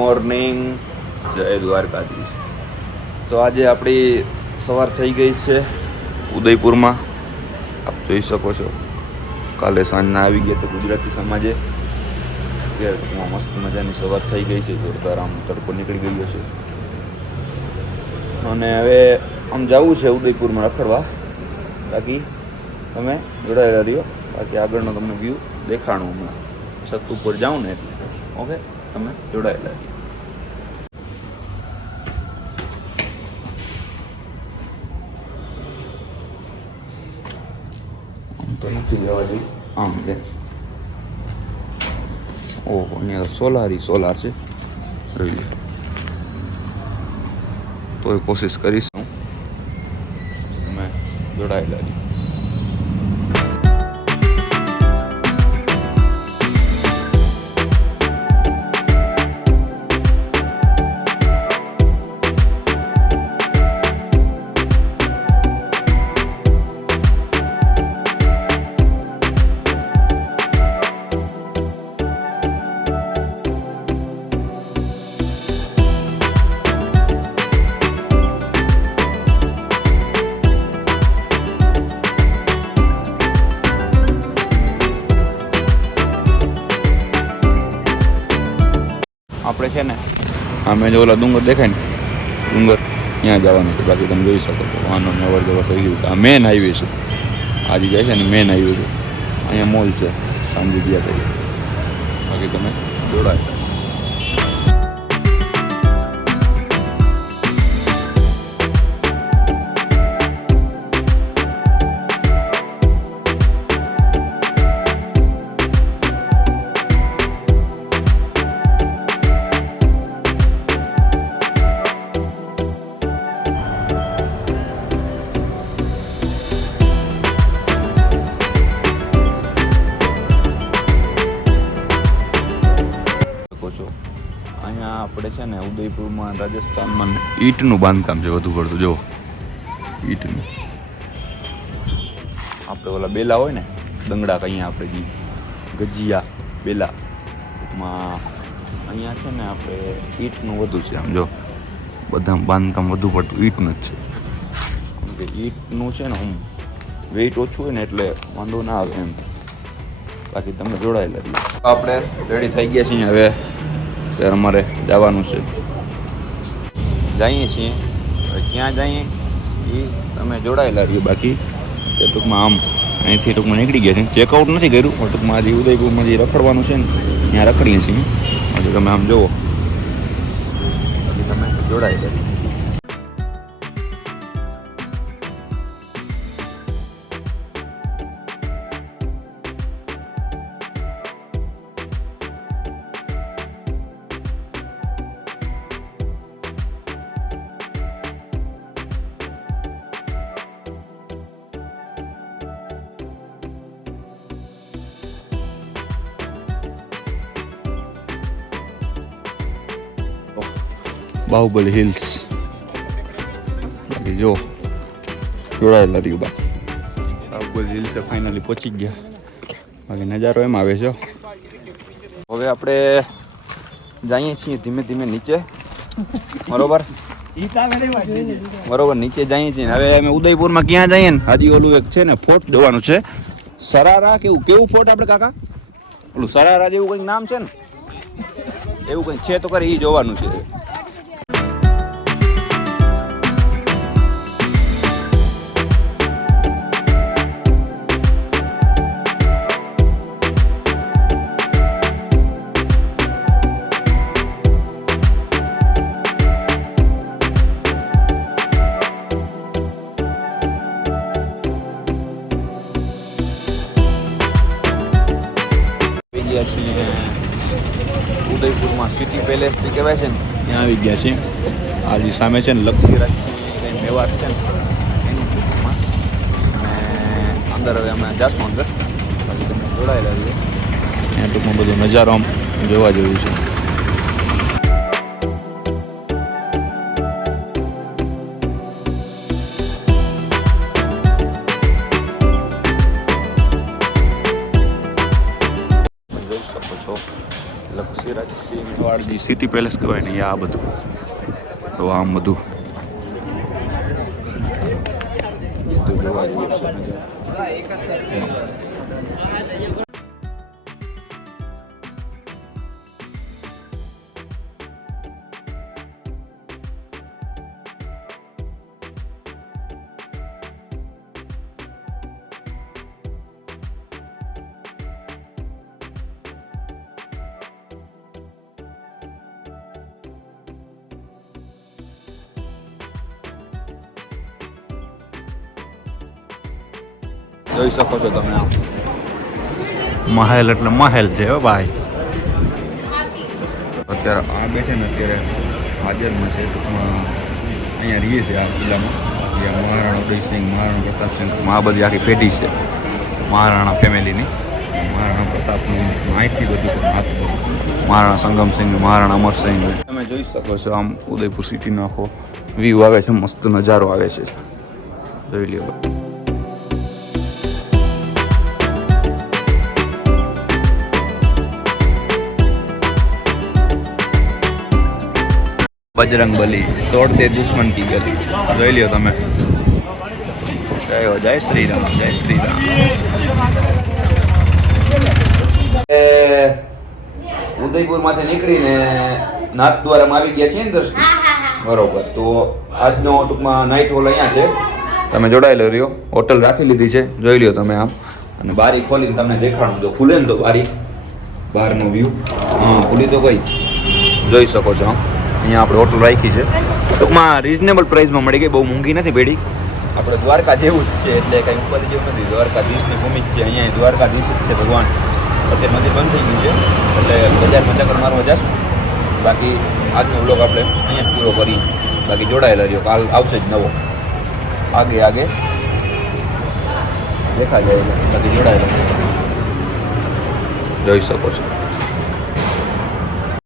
Morning, જય દ્વારકાધીશ. તો આજે આપણી સવાર થઈ ગઈ છે ઉદયપુરમાં. આપ જોઈ શકો છો, કાલે સાંજના આવી ગયા તો ગુજરાતી સમાજે. અત્યારે મસ્ત મજાની સવાર થઈ ગઈ છે, જોરદાર આમ તડકો નીકળી ગયો છે. અને હવે આમ જવું છે ઉદયપુરમાં રખડવા. બાકી તમે જોડાયેલા રહ્યો, બાકી આગળનો તમને વ્યૂ દેખાણું હમણાં છત ઉપર જાઉં ને એટલે. ઓકે, તમે જોડાયેલા રહ્યો. તો નથી જવા દઈ આમ કે ઓહો, અહીંયા તો સોલાર છે. જોઈ લે, તોય કોશિશ કરીશ હું. તમે જોડાયેલા રહી. આપણે છે ને અમે જો ઓલા ડુંગર દેખાય ને, ડુંગર ત્યાં જવાનું છે. બાકી તમે જોઈ શકો છો વાહનો અવર જવર થઈ ગયું છે. આ મેન હાઈવે છે, આજે જાય છે ને મેન હાઈવે છે. અહીંયા મોલ છે સાંજે ગયા કરી. બાકી તમે જોડાય. અહીંયા આપણે છે ને ઉદયપુરમાં રાજસ્થાનમાં ઈંટનું બાંધકામ છે વધુ પડતું. જો ઈંટનું, આપણે ઓલા બેલા હોય ને દંગડા, અહીંયા આપણે જે ગજિયા બેલા માં અહીંયા છે ને આપણે ઈંટનું વધુ છે. આમ જો બધા બાંધકામ વધુ પડતું ઈંટનું જ છે. કેમ કે ઈંટનું છે ને આમ વેઇટ ઓછું હોય ને એટલે વાંધો ના આવે એમ. બાકી તમે જોડાયેલા રહીએ. આપણે રેડી થઈ ગયા છીએ. હવે ત્યારે અમારે જવાનું છે, જઈએ છીએ. હવે ક્યાં જઈએ એ તમે જોડાયેલા રહ્યો. બાકી એ ટૂંકમાં આમ અહીંથી ટૂંકમાં નીકળી ગયા છે. ચેકઆઉટ નથી કર્યું, પણ ટૂંકમાં હજી ઉદયપુરમાં જે રખડવાનું છે ને ત્યાં રખડીએ છીએ. બાકી તમે આમ જુઓ, બાકી તમે જોડાયેલા રહ્યો. બાહુબલી હિલ્સ, બાકી જો જોડાયેલા રહ્યું. બાકી બાહુબલી હિલ્સે ફાઇનલી પહોંચી ગયા. બાકી નજારો એમ આવે છે. હવે આપણે જઈએ છીએ ધીમે ધીમે નીચે. બરોબર નીચે જઈએ છીએ. હવે અમે ઉદયપુરમાં ક્યાં જઈએ ને, હજી ઓલું એક છે ને ફોર્ટ જોવાનું છે. સરારા કેવું ફોર્ટ આપણે કાકા, ઓલું સરારા જેવું કંઈક નામ છે ને, એવું કંઈક છે તો કરે, એ જોવાનું છે. ઉદયપુરમાં સિટી પેલેસ જે કહેવાય છે ને ત્યાં આવી ગયા છે. આ જે સામે છે ને લક્ષીરાજ કંઈ મેવાડ છે ને એની ટૂંકમાં. અને અંદર હવે અમે જાશું અંદર. પછી તમે જોડાયેલા રહીએ. ત્યાં ટૂંકમાં બધો નજારો આમ જોવા જેવું છે. લક્ષીરાજ સિંહ મેવાડ જે સિટી પેલેસ કહેવાય ને આ બધું. તો આમ બધું તો જોવા જઈએ જોઈ શકો છો તમે. મહેલ એટલે મહેલ છે હો ભાઈ. અત્યારે આ બેઠે ને અત્યારે હાજરમાં છે ટૂંકમાં અહીંયા રહીએ છે આ કિલ્લામાં. જ્યાં મહારાણા ઉદયસિંહ, મહારાણા પ્રતાપસિંહ, આ બધી આખી પેઢી છે મહારાણા ફેમિલીની. મહારાણા પ્રતાપનું માહિતી બધું મહારાણા સંગમસિંહ, મહારાણા અમરસિંહ. તમે જોઈ શકો છો આમ ઉદયપુર સિટીનો આખો વ્યૂ આવે છે, મસ્ત નજારો આવે છે. જોઈ લ્યો. બજરંગ બલી તોડતે દુશ્મન કી ગલી. જોઈ લ્યો તમે. જય શ્રી રામ, જય શ્રી રામ. ઉદયપુરમાંથી નીકળીને નાથદ્વારામાં આવી ગયા છીએ ને દર્શન. બરોબર. તો આજનો ટૂંકમાં નાઇટ હોલ અહીંયા છે. તમે જોડાયેલો રહ્યો. હોટલ રાખી લીધી છે, જોઈ લ્યો તમે આમ. અને બારી ખોલીને તમને દેખાડું. જો ખુલે ને તો બારી બહારનો વ્યૂ. હા, ખુલી તો ગઈ. જોઈ શકો છો આમ. અહીંયા આપણે હોટલ રાખી છે. ટૂંકમાં રિઝનેબલ પ્રાઇસમાં મળી ગઈ, બહુ મોંઘી નથી પેઢી. આપણે દ્વારકા જેવું જ છે, એટલે કંઈ ઉપર જેવું નથી. દ્વારકાધીશની ભૂમિ જ છે. અહીંયા દ્વારકાધીશ જ છે ભગવાન. અત્યારે મંદિર બંધ થઈ ગયું છે, એટલે બજારમાં ચક્કર મારવા જશું. બાકી આજનો વ્લોગ આપણે અહીંયા જ પૂરો કરી. બાકી જોડાયેલા રહ્યો, કાલ આવશે જ નવો. આગે આગે દેખા જાય. બાકી જોડાયેલા જોઈ શકો છો.